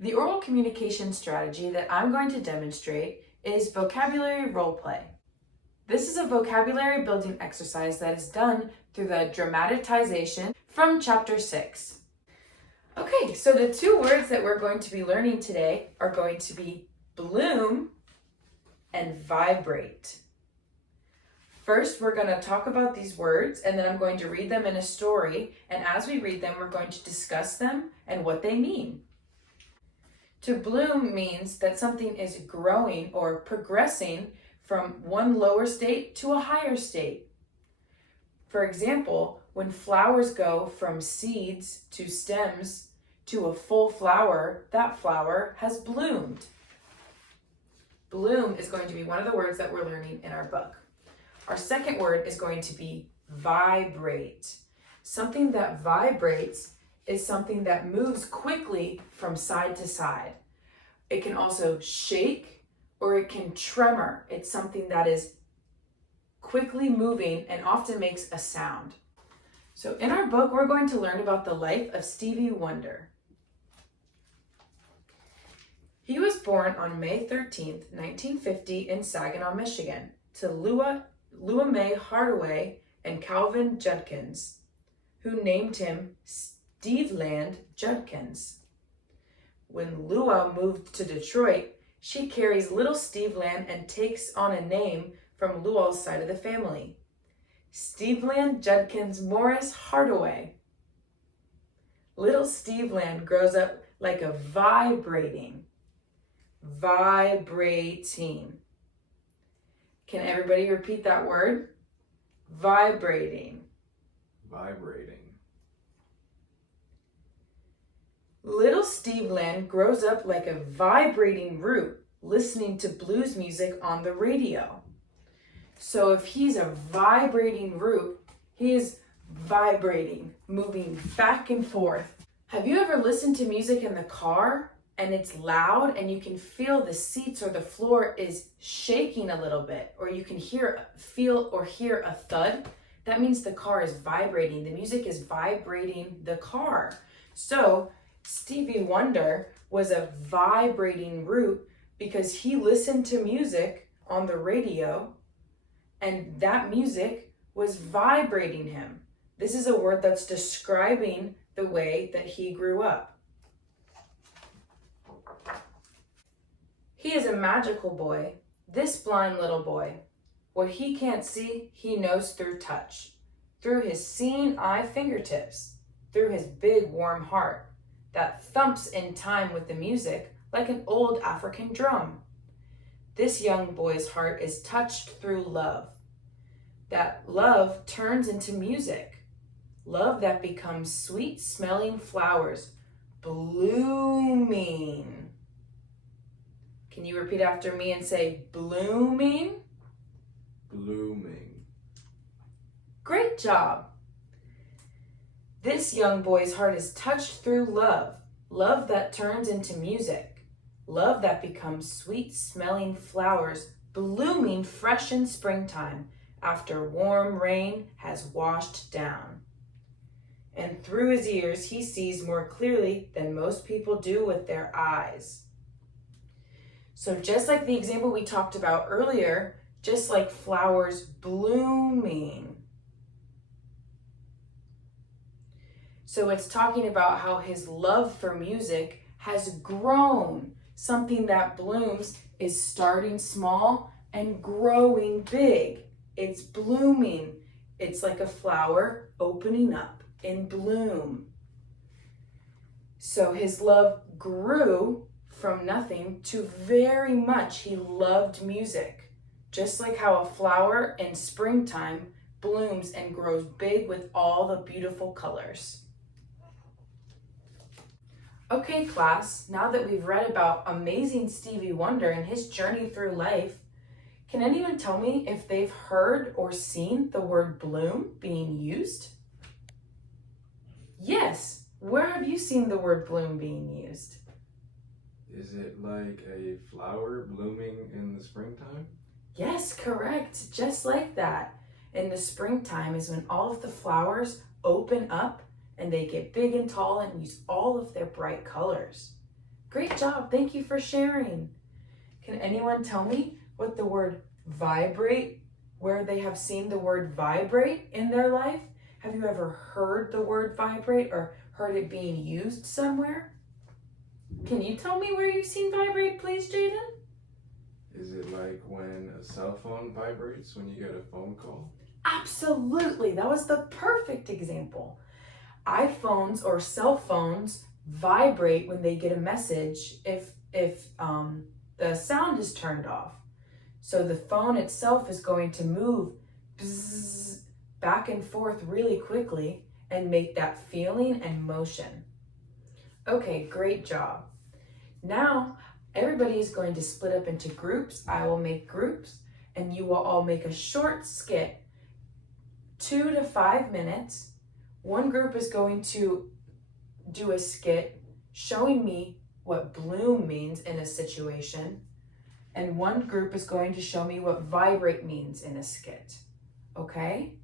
The oral communication strategy that I'm going to demonstrate is vocabulary role play. This is a vocabulary building exercise that is done through the dramatization from chapter 6. Okay, so the two words that we're going to be learning today are going to be bloom and vibrate. First, we're going to talk about these words, and then I'm going to read them in a story, and as we read them, we're going to discuss them and what they mean. To bloom means that something is growing or progressing from one lower state to a higher state. For example, when flowers go from seeds to stems to a full flower, that flower has bloomed. Bloom is going to be one of the words that we're learning in our book. Our second word is going to be vibrate. Something that vibrates is something that moves quickly from side to side. It can also shake or it can tremor. It's something that is quickly moving and often makes a sound. So in our book, we're going to learn about the life of Stevie Wonder. He was born on May 13th, 1950 in Saginaw, Michigan, to Lua Mae Hardaway and Calvin Judkins, who named him Steveland Judkins. When Lua moved to Detroit, she carries little Steveland and takes on a name from Lua's side of the family, Steveland Judkins Morris Hardaway. Little Steveland grows up like a vibrating. Can everybody repeat that word? Vibrating. Little Steveland grows up like a vibrating root, listening to blues music on the radio. So if he's a vibrating root, he is vibrating, moving back and forth. Have you ever listened to music in the car and it's loud and you can feel the seats or the floor is shaking a little bit, or you can feel or hear a thud? That means the car is vibrating. The music is vibrating the car. So Stevie Wonder was a vibrating root because he listened to music on the radio and that music was vibrating him. This is a word that's describing the way that he grew up. He is a magical boy, this blind little boy. What he can't see, he knows through touch, through his seeing eye fingertips, through his big warm heart that thumps in time with the music like an old African drum. This young boy's heart is touched through love. That love turns into music. Love that becomes sweet smelling flowers, blooming. Can you repeat after me and say blooming? Blooming. Great job. This young boy's heart is touched through love, love that turns into music, love that becomes sweet smelling flowers, blooming fresh in springtime after warm rain has washed down. And through his ears, he sees more clearly than most people do with their eyes. So just like the example we talked about earlier, just like flowers blooming. So it's talking about how his love for music has grown. Something that blooms is starting small and growing big. It's blooming. It's like a flower opening up in bloom. So his love grew from nothing to very much. He loved music. Just like how a flower in springtime blooms and grows big with all the beautiful colors. Okay, class, now that we've read about amazing Stevie Wonder and his journey through life, can anyone tell me if they've heard or seen the word bloom being used? Yes, where have you seen the word bloom being used? Is it like a flower blooming in the springtime? Yes, correct, just like that. In the springtime is when all of the flowers open up and they get big and tall and use all of their bright colors. Great job. Thank you for sharing. Can anyone tell me what the word vibrate, where they have seen the word vibrate in their life? Have you ever heard the word vibrate or heard it being used somewhere? Can you tell me where you've seen vibrate, please, Jaden? Is it like when a cell phone vibrates when you get a phone call? Absolutely. That was the perfect example. iPhones or cell phones vibrate when they get a message if the sound is turned off. So the phone itself is going to move bzzz, back and forth really quickly and make that feeling and motion. Okay, great job. Now everybody is going to split up into groups. I will make groups and you will all make a short skit, 2 to 5 minutes. One group is going to do a skit showing me what bloom means in a situation, and one group is going to show me what vibrate means in a skit. Okay?